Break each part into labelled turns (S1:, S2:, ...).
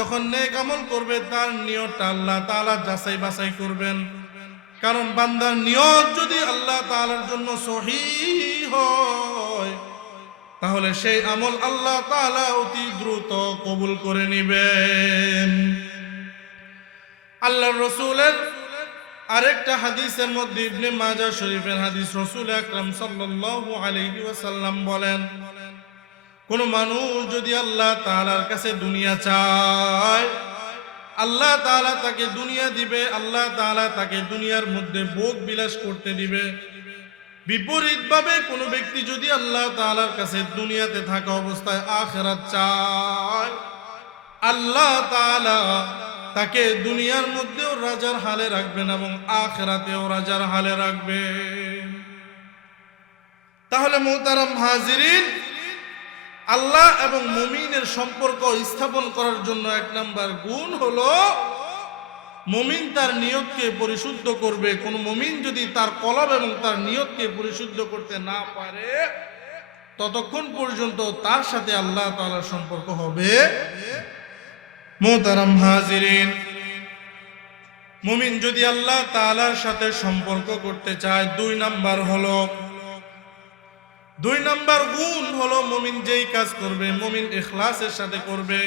S1: যখন নেক আমল করবে, তার নিয়তটা আল্লাহ তাআলা যাচাই বাছাই করবেন। কারণ বান্দার নিয়ত যদি আল্লাহ তাআলার জন্য সহি তাহলে সেই আমল আল্লাহ তাআলা অতি দ্রুত কবুল করে নেবেন। আল্লাহর রসুলের আরেকটা হাদিসের মধ্যে ইবনে মাজাহ শরীফের হাদিস রসুল আকরাম সাল্লাল্লাহু আলাইহি ওয়াসাল্লাম বলেন কোন মানুষ যদি আল্লাহ তাআলার কাছে দুনিয়া চায়, আল্লাহ তাআলা তাকে দুনিয়া দিবে, আল্লাহ তাআলা তাকে দুনিয়ার মধ্যে ভোগ বিলাস করতে দিবে। বিপরীতভাবে কোন ব্যক্তি যদি আল্লাহ তাআলার কাছে দুনিয়াতে থাকা অবস্থায় আখেরাত চায়, আল্লাহ তাআলা তাকে দুনিয়ার মধ্যেও রাজার হালে রাখবেন এবং আখেরাতেও রাজার হালে রাখবেন। তাহলে মোহতারাম হাজিরিন আল্লাহ এবং মুমিনের সম্পর্ক স্থাপন করার জন্য এক নাম্বার গুণ হলো, মুমিন তার নিয়তকে পরিশুদ্ধ করবে। কোন মুমিন যদি তার কলব এবং তার নিয়তকে পরিশুদ্ধ করতে না পারে, ততক্ষণ পর্যন্ত তার সাথে আল্লাহ তাআলার সম্পর্ক হবে। মোহতারাম হাজিরিন, মুমিন যদি আল্লাহ তাআলার সাথে সম্পর্ক করতে চায়, দুই নাম্বার হলো দুই নাম্বার গুণ হলো মুমিন যেই কাজ করবে, মুমিন এখলাসের সাথে করবে।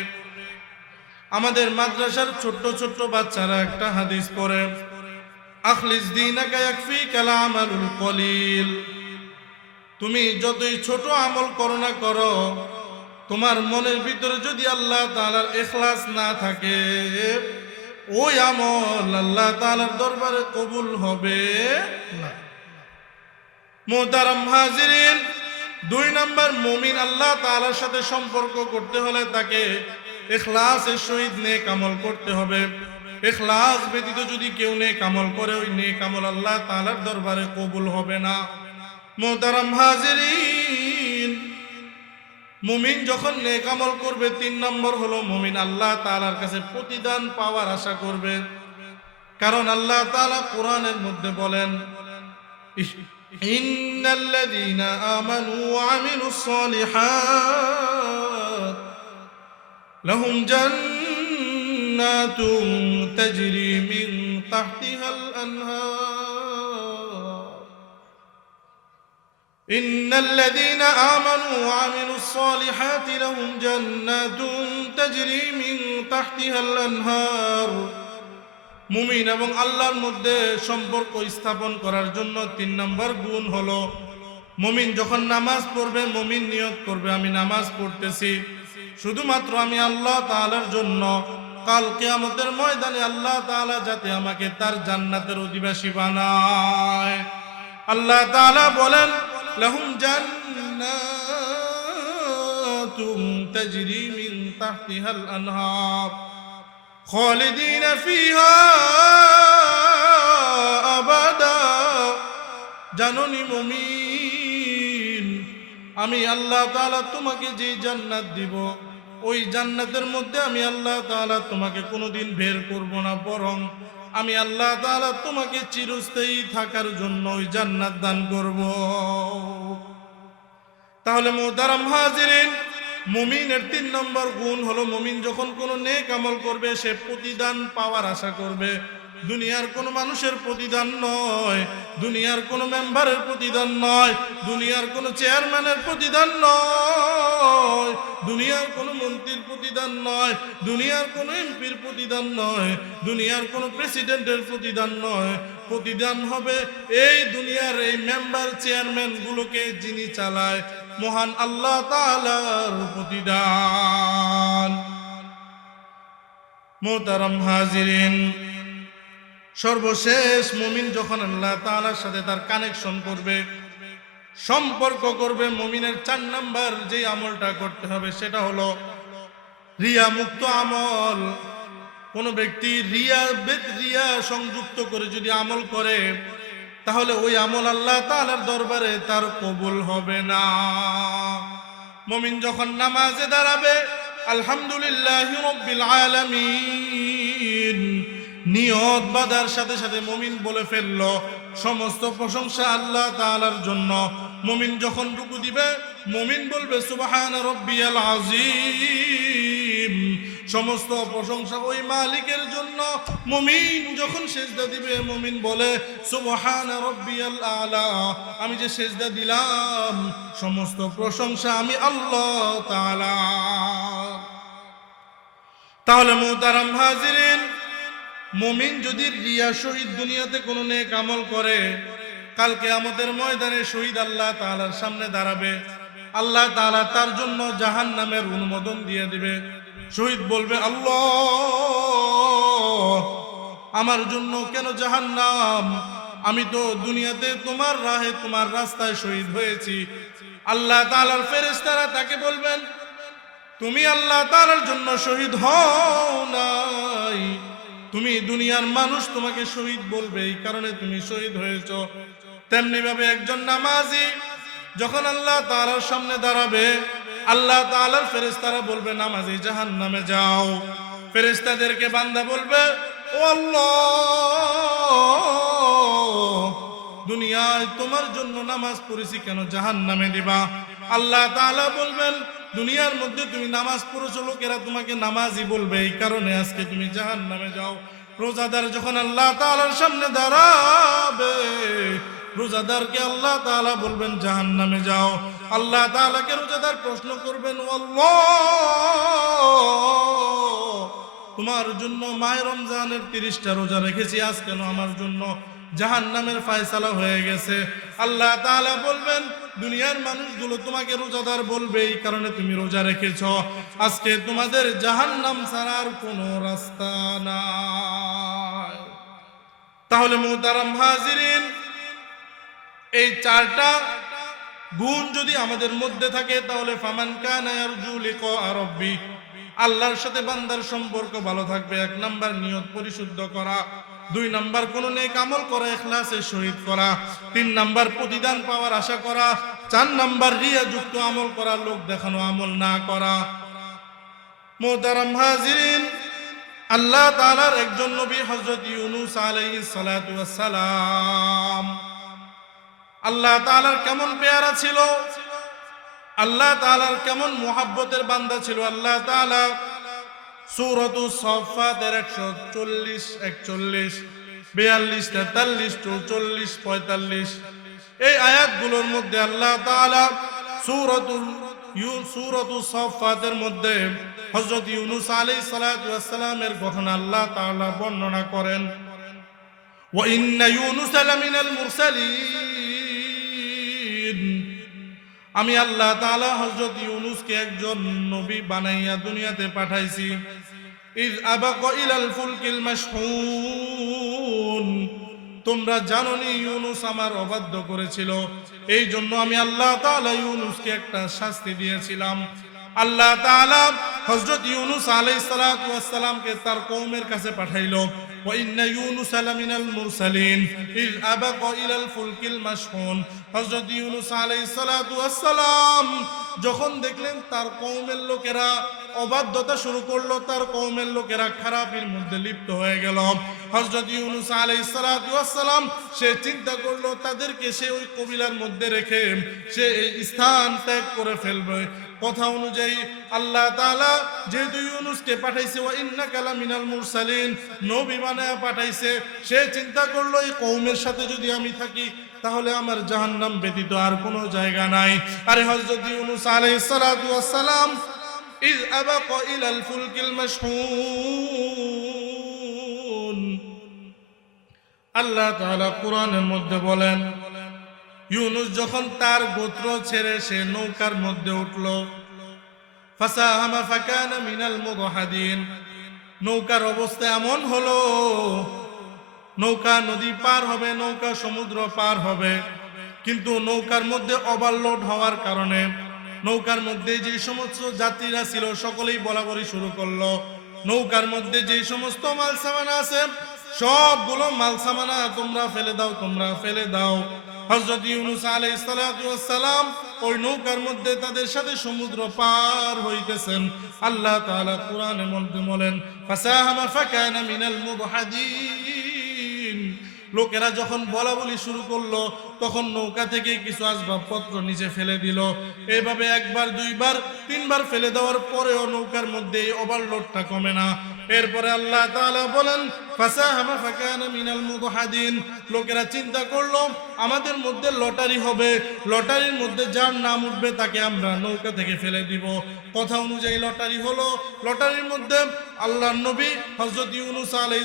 S1: আমাদের মাদ্রাসার ছোট্ট ছোট্ট বাচ্চারা একটা হাদিস পড়ে, আখলিস কলিল। তুমি যতই ছোট আমল করো না করো, তোমার মনের ভিতরে যদি আল্লাহ তাআলার এখলাস না থাকে, ওই আমল আল্লাহ তাআলার দরবারে কবুল হবে না। মোহতারাম হাজিরিন দুই নাম্বার মুমিন আল্লাহ তালার সাথে সম্পর্ক করতে হলে তাকে ইখলাসের সহিত নে কামল করতে হবে। এখলাস ব্যতীত যদি কেউ নেক কামল করে, ওই নেক কামল আল্লাহ তালার দরবারে কবুল হবে না। মোহতারাম হাজিরিন, মুমিন যখন নেক আমল করবে, তিন নম্বর হলো মুমিন আল্লাহ তাআলার কাছে প্রতিদান পাওয়ার আশা করবে। কারণ আল্লাহ তাআলা কোরআনের মধ্যে বলেন إن الذين آمنوا وعملوا الصالحات لهم جنات تجري من تحتها الأنهار. إن الذين آمنوا وعملوا الصالحات لهم جنات تجري من تحتها الأنهار. মুমিন এবং আল্লাহর মধ্যে সম্পর্ক স্থাপন করার জন্য তিন নম্বর গুণ হলো, মুমিন যখন নামাজ পড়বে, মুমিন নিয়ত করবে। আমি নামাজ পড়তেছি। শুধুমাত্র আমি আল্লাহ তাআলার জন্য। কাল কিয়ামতের ময়দানে আল্লাহ তাআলা যাতে আমাকে তার জান্নাতের অধিবাসী বানায়। আল্লাহ তাআলা বলেন, লাহুম জান্নাতুম তাজরি মিন তাহতিহাল আনহার। خالدين فيها أبدا জাননি মুমিন আমি আল্লাহ তাআলা তোমাকে যে জান্নাত দিব ওই জান্নাতের মধ্যে আমি আল্লাহ তাআলা তোমাকে কোনোদিন বের করব না বরং আমি আল্লাহ তাআলা তোমাকে চিরস্থায়ী থাকার জন্য ওই জান্নাত দান করব তাহলে মোহতারাম হাজিরিন মুমিনের তিন নম্বর গুণ হলো, মুমিন যখন কোনো নেক আমল করবে, সে প্রতিদান পাওয়ার আশা করবে। দুনিয়ার কোনো মানুষের প্রতিদান নয়, দুনিয়ার কোনো মেম্বারের প্রতিদান নয়, দুনিয়ার কোনো চেয়ারম্যানের প্রতিদান নয়, দুনিয়ার কোনো মন্ত্রীর প্রতিদান নয়, দুনিয়ার কোনো এমপির প্রতিদান নয়, দুনিয়ার কোনো প্রেসিডেন্টের প্রতিদান নয়। প্রতিদান হবে এই দুনিয়ার এই মেম্বার চেয়ারম্যান গুলোকে যিনি চালায়। মহান আল্লাহ তাআলার প্রতিদান। মোহতারাম হাজিরিন, সর্বশেষ মুমিন যখন আল্লাহ তাআলার সাথে তার কানেকশন করবে, সম্পর্ক করবে, মুমিনের চার নাম্বার যে আমলটা করতে হবে সেটা হলো রিয়া মুক্ত আমল। কোন ব্যক্তি রিয়া, বেদ রিয়া সংযুক্ত করে যদি আমল করে তাহলে ওই আমল আল্লাহ তালার দরবারে তার কবুল হবে না। মমিন যখন নামাজে দাঁড়াবে, আলহামদুলিল্লাহ নিয়ত বাদার সাথে সাথে মমিন বলে ফেলল, সমস্ত প্রশংসা আল্লাহ তালার জন্য। মমিন যখন রুকু দিবে, মমিন বলবে, সুবহান রব্বিয়াল আযীম। সমস্ত প্রশংসা ওই মালিকের জন্য। মুমিন যখন সেজদা দিবে, মুমিন বলে, সুবহান রব্বিয়াল আলা। আমি যে সেজদা দিলাম, সমস্ত প্রশংসা আমি আল্লাহ তাআলা। তাহলে মোহতারাম হাজিরিন, মুমিন যদি রিয়া শহীদ দুনিয়াতে কোনো নেক আমল করে কালকে আমাদের ময়দানে শহীদ আল্লাহ তাআলার সামনে দাঁড়াবে। আল্লাহ তাআলা তার জন্য জাহান নামের অনুমোদন দিয়ে দিবে। শহীদ বলবে, আল্লাহ, আমার জন্য কেন জাহান্নাম? আমি তো দুনিয়াতে তোমার রাহে, তোমার রাস্তায় শহীদ হয়েছি। আল্লাহ তাআলার ফেরেশতারা তাকে বলবেন, তুমি আল্লাহ তাআলার জন্য শহীদ হও নাই। তুমি দুনিয়ার মানুষ, তোমাকে শহীদ বলবে, এই কারণে তুমি শহীদ হয়েছ। তেমনি ভাবে একজন নামাজি, যখন আল্লাহ তাআলার সামনে দাঁড়াবে আল্লাহ তাআলার ফেরেশতারা বলবে, নামাজি জাহান্নামে যাও। ফেরেশতাদেরকে বান্দা বলবে, ও আল্লাহ, দুনিয়ায় তোমার জন্য নামাজ পড়েছি কেন? জাহান নামে দিবা। আল্লাহ তাআলা বলবেন, দুনিয়ার মধ্যে তুমি নামাজ পড়েছো, লোকেরা তোমাকে নামাজই বলবে। এই কারণে আজকে তুমি জাহান নামে যাও। রোজাদার যখন আল্লাহ তাআলার সামনে দাঁড়াবে, রোজাদারকে আল্লাহ তাআলা বলবেন জাহান নামে যাও। আল্লাহ তাআলাকে রোজাদার প্রশ্ন করবেন তোমার জন্য মায়ের রমজানের তিরিশটা রোজা রেখেছি, আজ কেন আমার জন্য? জাহান নামের ফায়সালা হয়ে গেছে। আল্লাহ তাআলা বলবেন, দুনিয়ার মানুষগুলো তোমাকে রোজাদার বলবে, এই কারণে তুমি রোজা রেখেছ। আজকে তোমাদের জাহান নাম ছাড়ার কোনো রাস্তা নাই। তাহলে মোহতারাম হাজিরিন, এই চারটা গুণ যদি আমাদের মধ্যে থাকে, তাহলে ফামান কানা ইয়ারজু লিকা রাব্বি। আল্লাহর সাথে বান্দার সম্পর্ক ভালো থাকবে, এক নাম্বার নিয়ত পরিশুদ্ধ করা, দুই নাম্বার কোন নেক আমল করা, ইখলাসে শহীদ করা, তিন নাম্বার প্রতিদান পাওয়ার আশা করা, চার নাম্বার রিয়া যুক্ত আমল করা, লোক দেখানো আমল না করা। মোহতারাম হাজিরিন, আল্লাহ তাআলার একজন নবী হযরত ইউনূস ওয়াস সালাম। আল্লাহ তাআলার কেমন পেয়ারা ছিল? আল্লাহ তাআলার কেমন মোহাব্বতের বান্দা ছিল? আল্লাহ তাআলা সূরাতু সাফফাতের 140 41 42 43 44 45 এই আয়াতগুলোর মধ্যে আল্লাহ তাআলা সূরাতুল সূরাতু সাফফাতের মধ্যে হযরত ইউনূস আলাইহিস সালাতু ওয়াস সালামের ঘটনা আল্লাহ তাআলা বর্ণনা করেন। ইন্না ইউনুস লামিনাল মুরসালিন। আমি আল্লাহ তাআলা হযরত ইউনুসকে একজন নবী বানাইয়া দুনিয়াতে পাঠাইছি। ইজ আবাক ইলাল ফুলকিল তোমরা জানোনি ইউনুস আমার অবাধ্য করেছিল। এই জন্য আমি আল্লাহ তাআলা ইউনুসকে একটা শাস্তি দিয়েছিলাম। আল্লাহ তাআলা হযরত ইউনুস আলাইহিস সালাতু তার কওমের কাছে পাঠাইলো। ইন্না ইউনুস লামিনাল মুরসালিন ইয আবাক ইলাল ফুলকিল মাশহুন হযরত ইউনুস ওয়াস সালাম যখন দেখলেন তার কওমের লোকেরা অবাধ্যতা শুরু করল, তার কওমের লোকেরা খারাপের মধ্যে লিপ্ত হয়ে গেল। হযরত ইউনুস ওয়াস সালাম সে চিন্তা করল, তাদেরকে সে ওই কবিলার মধ্যে রেখে সে এই স্থান ত্যাগ করে ফেলবে। কথা অনুযায়ী আল্লাহ তাআলা যেহেতু ইউনুসকে পাঠাইছে ও ইন্না কালা মিনাল মুরসালিন, নবী বানায়া পাঠাইছে, সে চিন্তা করল, এই কওমের সাথে যদি আমি থাকি, তাহলে আমার জাহান্নাম ব্যতীত আর কোনো জায়গা নাই। আরে হযরত ইউনুস আলাইহিস সালাতু ওয়াস সালাম, ইয আবাকা ইলাল ফুলকিল মাশহুন। আল্লাহ তাআলা কোরআনের মধ্যে বলেন ইউনুস যখন তার গোত্র ছেড়ে সে নৌকার মধ্যে উঠল। ফাসাহামা ফাকানা মিনাল মুদহাদিন নৌকার অবস্থা এমন হলো, নৌকা নদী পার হবে, নৌকা সমুদ্র পার হবে। কিন্তু নৌকার মধ্যে ওভারলোড হওয়ার কারণে নৌকার মধ্যে যে সমস্ত যাত্রীরা ছিল সকলেই বলাবলি শুরু করল। নৌকার মধ্যে যে সমস্ত মাল সামানা আছে, সবগুলো মাল সামানা তোমরা ফেলে দাও, তোমরা ফেলে দাও। হযরত ইউনূস ওয়াস সালাম ওই নৌকার মধ্যে তাদের সাথে সমুদ্র পার হইতেছেন। আল্লাহ তাআলা কোরআনে মধ্যে বলেন, ফাসাহামা ফাকানা মিনাল মুবহাদিন। লোকেরা যখন বলা বলি শুরু করল, তখন নৌকা থেকে কিছু আসবাবপত্র নিচে ফেলে দিল। এইভাবে একবার, দুইবার, তিনবার ফেলে দেওয়ার পরেও নৌকার মধ্যে ওভারলোডটা কমে না। এরপরে আল্লাহ তাআলা বলেন লোকেরা চিন্তা করল, আমাদের মধ্যে লটারি হবে। লটারির মধ্যে যার নাম উঠবে তাকে আমরা নৌকা থেকে ফেলে দিব। কথা অনুযায়ী লটারি হলো। লটারির মধ্যে আল্লাহ নবী হজরত ইউনুস আলাই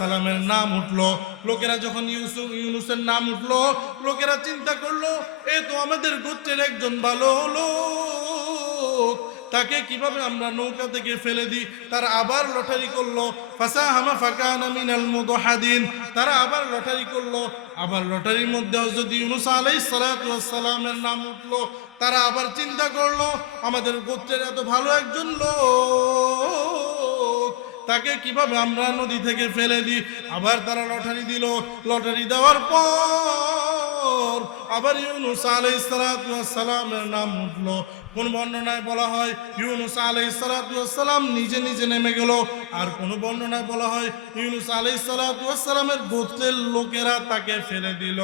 S1: সালামের নাম উঠল। লোকেরা যখন ইউসুফ, ইউনুসের নাম উঠল, লোকেরা চিন্তা করল, এ তো আমাদের গোত্রের একজন ভালো হলো তাকে কীভাবে আমরা নৌকা থেকে ফেলে দিই? তারা আবার লটারি করল ফাসা হামা ফাকানা মিনাল মুদহাদিন। তারা আবার লটারি করল, আবার লটারির মধ্যে হযরত ইউনুস আলাইহিস সালাতু সালামের নাম উঠল। তারা আবার চিন্তা করল, আমাদের গোত্রের এত ভালো একজন লোক, তাকে কীভাবে আমরা নদী থেকে ফেলে দিই? আবার তারা লটারি দিল। লটারি দেওয়ার পর আবার ইউনুস আলাইহিস সালাতু ওয়াস সালামের নাম উঠল। কোন বর্ণনায় বলা হয় ইউনুস আলাইহিস সালাতু ওয়াস সালাম নিজে নিজে নেমে গেল, আর কোন বর্ণনায় বলা হয় ইউনুস আলাইহিস সালাতু ওয়াস সালামের গোত্রের লোকেরা তাকে ফেলে দিল।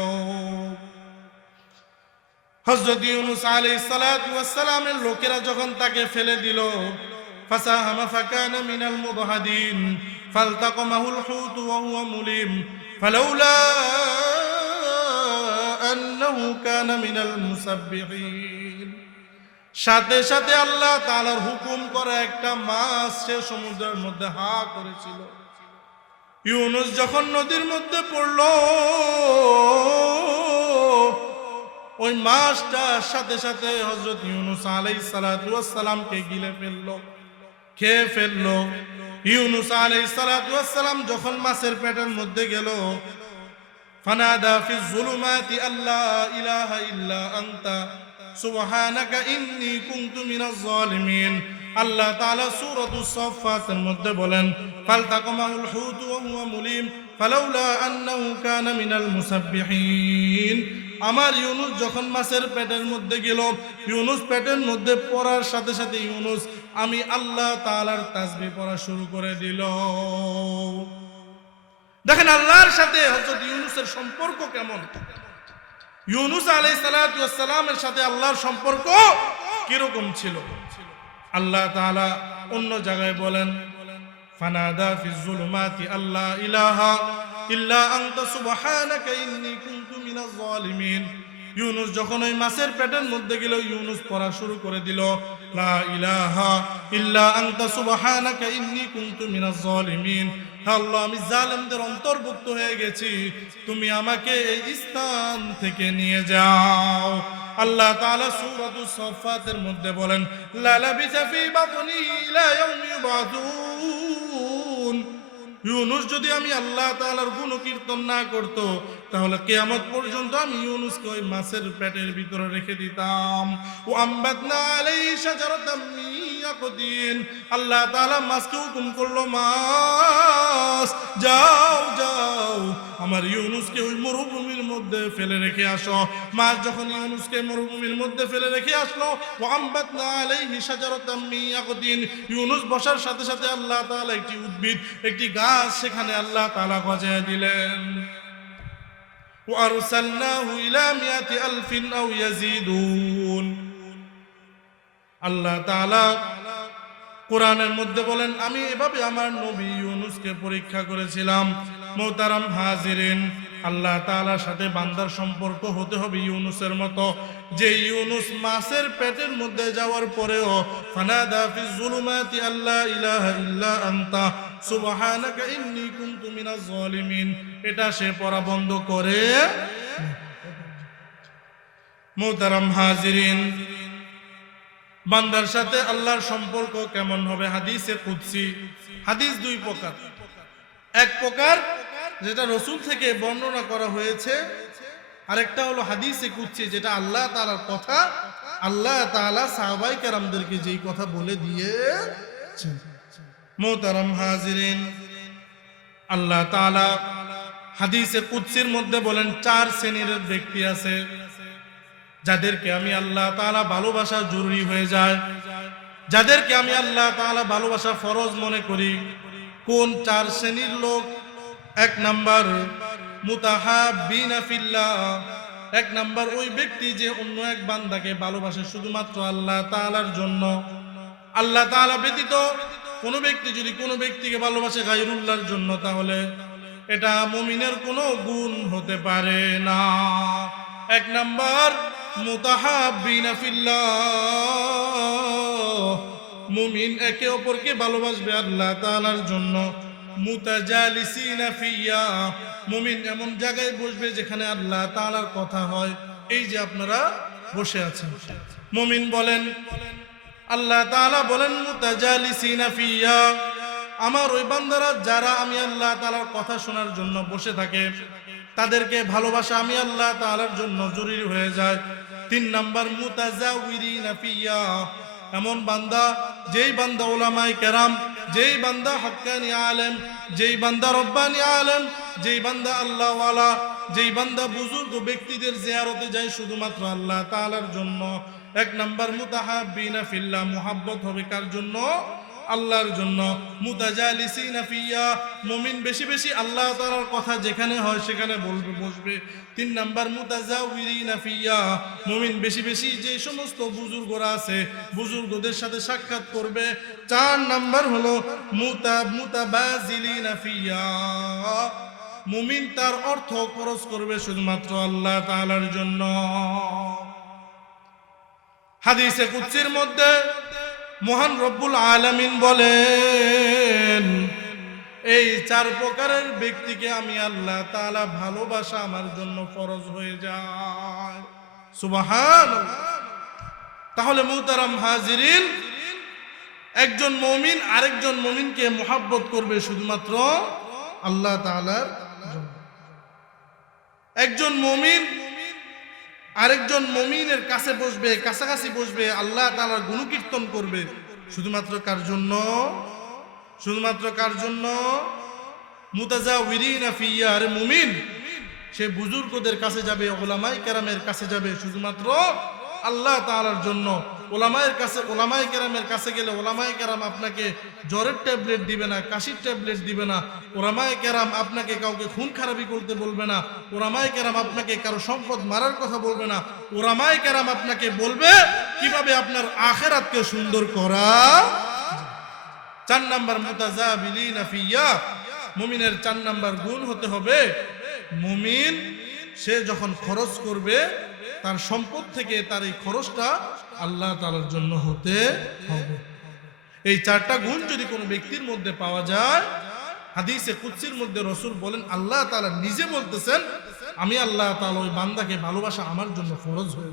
S1: হযরত ইউনুস আলাইহিস সালাতু ওয়াস সালামের লোকেরা যখন তাকে ফেলে দিল, ফাসাহামা ফাকানা মিনাল মুদহাদিন ফালতাকামাহুল হুত ওয়া হুয়া মুলিম আন্নাহু কানা মিনাল মুসাব্বিহিন। সাথে সাথে আল্লাহ তাআলার হুকুম করা একটা মাছ সে সমুদ্রের মধ্যে হা করেছিল। ইউনুস যখন নদীর মধ্যে পড়ল, ওই মাছটার সাথে সাথে হজরত ইউনুস আলাই সালাতামকে গিলে ফেলল, খেয়ে ফেলল। ইউনুস আলাই সালাতাম যখন মাছের পেটের মধ্যে গেল ফানাদা ফি যুলুমাতি আল্লা ইলাহা ইল্লা আনতা। সুবহানাকা ইন্নী কুনতু মিনাজ জালিমিন। আল্লাহ তাআলা সূরাতুস সাফফাতের মধ্যে বলেন ফালতাকামাহুল হুত ওয়া হুয়া মুলিম, ফালাউলা আন্নাহু কানা মিনাল মুসাব্বিহিন। আমার ইউনুস যখন মাছের পেটের মধ্যে গেল, ইউনুস পেটের মধ্যে পড়ার সাথে সাথে ইউনুস, আমি আল্লাহ তাআলার তাসবিহ পড়া শুরু করে দিল। দেখেন আল্লাহর সাথে হযরত ইউনুসের সম্পর্ক কেমন? ইউনুস আলাই সালামের সাথে আল্লাহর সম্পর্ক কীরকম ছিল? আল্লাহ তাআলা অন্য জায়গায় বলেন আল্লাহ ইউনুস যখন ওই মাছের পেটের মধ্যে গেল, ইউনুস পড়া শুরু করে আল্লাহ, আমি জালেমদের অন্তর্ভুক্ত হয়ে গেছি। তুমি আমাকে এই স্থান থেকে নিয়ে যাও। আল্লাহ তাআলা সূরা সাফফাতের মধ্যে বলেন লালা বিসাফি বাতনি ইলা ইয়াউমি ইউবাসুন। ইউনুস যদি আমি আল্লাহ তালার গুণ কীর্তন না করত, তাহলে কেয়ামত পর্যন্ত আমি ইউনুসকে ওই মাছের পেটের ভিতরে রেখে দিতাম। ও আম্বাতনা না মিন ইয়াকদিন আল্লাহ তালা মাছকে হুকুম করল, মাছ, যাও যাও। আমার ইউনুসকে ওই মরুভূমির মধ্যে ফেলে রেখে আসো মাছ যখন ইউনুসকে মরুভূমির মধ্যে ফেলে রেখে আসলো ও আম্বাতনা আলাইহি শাজারাতাম মিন ইয়াকদিন ইউনুস বসার সাথে সাথে আল্লাহ তাআলা একটি উদ্ভিদ একটি গাছ সেখানে আল্লাহ তাআলা গজায় দিলেন وأرسلناه إلى مئة ألف أو يزيدون আল্লাহ তাআলা কোরআনের মধ্যে বলেন আমি এভাবে আমার নবী ইউনুসকে পরীক্ষা করেছিলাম মোহতারাম হাজিরিন, আল্লাহ তাআলার সাথে বান্দার সম্পর্ক হতে হবে ইউনুসের মতো। যে ইউনুস মাছের পেটের মধ্যে যাওয়ার পরেও, ফানাদা ফি যুলুমাতি আল্লা ইলাহা ইল্লা আনতা, সুবহানাকা ইন্নী কুনতু মিনাজ জালিমিন। এটা সে পড়া বন্ধ করে মোহতারাম হাজিরিন, বান্দার সাথে আল্লাহর সম্পর্ক কেমন হবে? হাদিসে কুদসি। হাদিস দুই প্রকার। এক প্রকার যেটা রসুল থেকে বর্ণনা করা হয়েছে। আরেকটা হলো হাদিসে কুদসি, যেটা আল্লাহ তাআলার কথা, আল্লাহ তাআলা সাহাবাই কেরামদেরকে যেই কথা বলে দিয়ে মোহতারাম হাজিরিন, আল্লাহ তাআলা হাদিসে কুদসির মধ্যে বলেন, চার শ্রেণির ব্যক্তি আছে, যাদেরকে আমি আল্লাহ তাআলা ভালোবাসা জরুরি হয়ে যায়। যাদেরকে আমি আল্লাহ তাআলা ভালোবাসা ফরজ মনে করি কোন চার শ্রেণির লোক? এক নাম্বার, মুতাহাব্বিনা ফিল্লাহ। এক নাম্বার, ওই ব্যক্তি যে অন্য এক বান্দাকে ভালোবাসে শুধুমাত্র আল্লাহ তাআলার জন্য। আল্লাহ তাআলা ব্যতীত কোনো ব্যক্তি যদি কোনো ব্যক্তিকে ভালোবাসে গায়রুল্লাহর জন্য, তাহলে এটা মুমিনের কোনো গুণ হতে পারে না। এক নাম্বার, মুতাহাব্বিনা ফিল্লাহ। মুমিন একে অপরকে ভালোবাসবে আল্লাহ তাআলার জন্য। মুমিন এমন জায়গায় বসবে যেখানে আল্লাহ তাআলার কথা হয়। এই যে আপনারা বসে আছেন। মুমিন বলেন, আল্লাহ তাআলা বলেন, মুতাজালিসিনা ফিয়া। আমার ওই বান্দারা, যারা আমি আল্লাহ তাআলার কথা শোনার জন্য বসে থাকে, তাদেরকে ভালোবাসা আমি আল্লাহ তাআলার জন্য জরুরি হয়ে যায়। তিন নাম্বার মুতাজাউরিনা ফিয়া। এমন বান্দা, যেই বান্দা ওলামাই কেরাম, যেই বান্দা হক্কানি আলেম, যেই বান্দা রব্বানি আলেম, যেই বান্দা আল্লাহওয়ালা, যেই বান্দা বুজুর্গ ব্যক্তিদের জেয়ারতে যায় শুধুমাত্র আল্লাহ তালার জন্য। এক নাম্বার মুতাহাবিনা ফিল্লা মোহাব্বত হবে কার জন্য? আল্লাহর জন্য মুতাজালিসিনা ফিয়া, মুমিন বেশি বেশি আল্লাহ তাআলার কথা যেখানে হয় সেখানে বলবে, বসবে। তিন নাম্বার মুতাজাউরিনা ফিয়া, মুমিন বেশি বেশি যে সমস্ত বুজুর্গরা আছে, বুজুর্গদের সাথে সাক্ষাৎ করবে। চার নাম্বার হলো মুতা, মুতাবাজিলিনা ফিয়া, মুমিন তার অর্থ খরচ করবে শুধুমাত্র আল্লাহ তাআলার জন্য। হাদিসে কুচ্ছির মধ্যে মহান রব্বুল আলামিন বলেন, এই চার প্রকারের ব্যক্তিকে আমি আল্লাহ তাআলা ভালোবাসা আমার জন্য ফরজ হয়ে যায়। সুবাহান তাহলে মুহতারাম হাজিরিন, একজন মমিন আরেকজন মমিনকে মোহাব্বত করবে শুধুমাত্র আল্লাহ জন্য। একজন মমিন আরেকজন মমিনের কাছে বসবে, কাছাকাছি বসবে, আল্লাহ তালার গুণকীর্তন করবে। শুধুমাত্র কার জন্য? শুধুমাত্র কার জন্য? মুমিন। সে বুজুর্গদের কাছে যাবে ওলামাই কেরামের কাছে যাবে, শুধুমাত্র আল্লাহ তালার জন্য। ওলামায়ের কাছে ওলামাই কেরামের কাছে গেলে ওলামাই কেরাম আপনাকে জ্বরের ট্যাবলেট দিবে না, কাশির ট্যাবলেট দিবে না। ওলামাই কেরাম আপনাকে কাউকে খুন খারাপি করতে বলবে না। ওরামাই কেরাম আপনাকে কারও সম্পদ মারার কথা বলবে না। ওরামাই কেরাম আপনাকে বলবে কীভাবে আপনার আখেরাতকে সুন্দর করা। চার নাম্বার, মুতাজাবিলিনা ফিয়া। মুমিনের চার নাম্বার গুণ হতে হবে, মুমিন সে যখন খরচ করবে, তার সম্পদ থেকে তার এই খরচটা আল্লাহ তালার জন্য হতে হবে। এই চারটা গুণ যদি কোনো ব্যক্তির মধ্যে পাওয়া যায়, হাদিসে কুৎসির মধ্যে রসুল বলেন, আল্লাহ তালা নিজে বলতেছেন, আমি আল্লাহ তালা ওই বান্দাকে ভালোবাসা আমার জন্য ফরজ হয়ে